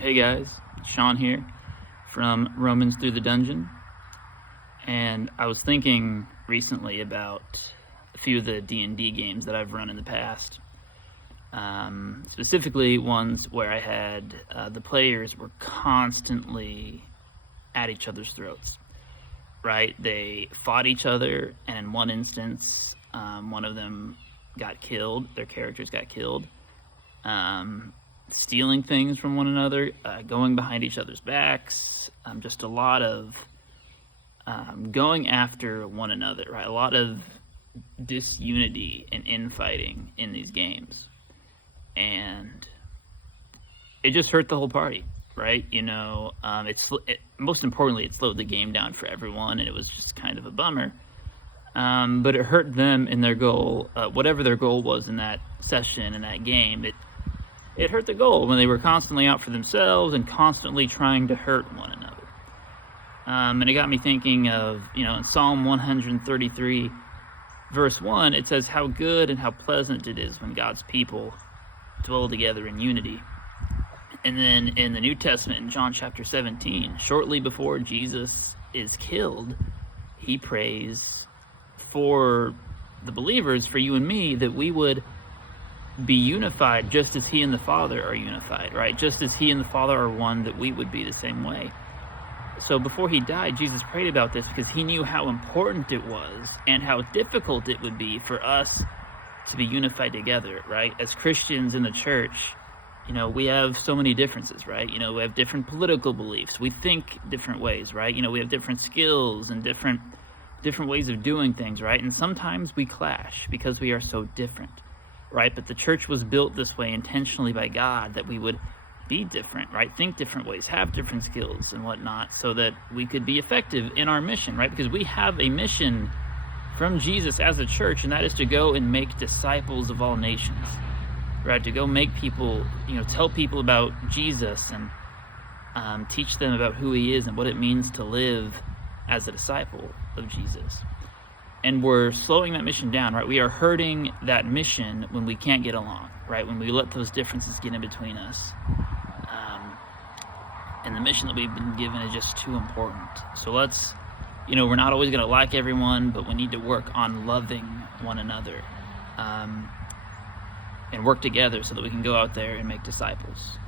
Hey guys, Sean here from Romans Through the Dungeon, and I was thinking recently about a few of the D&D games that I've run in the past, specifically ones where I had the players were constantly at each other's throats, right? They fought each other, and in one instance, one of them got killed, their characters got killed. Stealing things from one another, going behind each other's backs, just a lot of going after one another, right? A lot of disunity and infighting in these games. And it just hurt the whole party, right? Most importantly, it slowed the game down for everyone, and it was just kind of a bummer. But it hurt them in their goal, whatever their goal was in that session, in that game. It hurt the goal when they were constantly out for themselves and constantly trying to hurt one another. And it got me thinking of, in Psalm 133, verse 1, it says, "How good and how pleasant it is when God's people dwell together in unity." And then in the New Testament, in John chapter 17, shortly before Jesus is killed, he prays for the believers, for you and me, that we would be unified just as he and the Father are unified, right? Just as he and the Father are one, that we would be the same way. So before he died, Jesus prayed about this because he knew how important it was and how difficult it would be for us to be unified together, right? As Christians in the church, we have so many differences, right? We have different political beliefs. We think different ways, right? We have different skills and different ways of doing things, right? And sometimes we clash because we are so different, right? But the church was built this way intentionally by God, that we would be different, right? Think different ways, have different skills and whatnot, so that we could be effective in our mission, right? Because we have a mission from Jesus as a church, and that is to go and make disciples of all nations, right? To go make people, tell people about Jesus and teach them about who he is and what it means to live as a disciple of Jesus. And we're slowing that mission down, right? We are hurting that mission when we can't get along, right? When we let those differences get in between us. And the mission that we've been given is just too important. So let's, we're not always going to like everyone, but we need to work on loving one another and work together so that we can go out there and make disciples.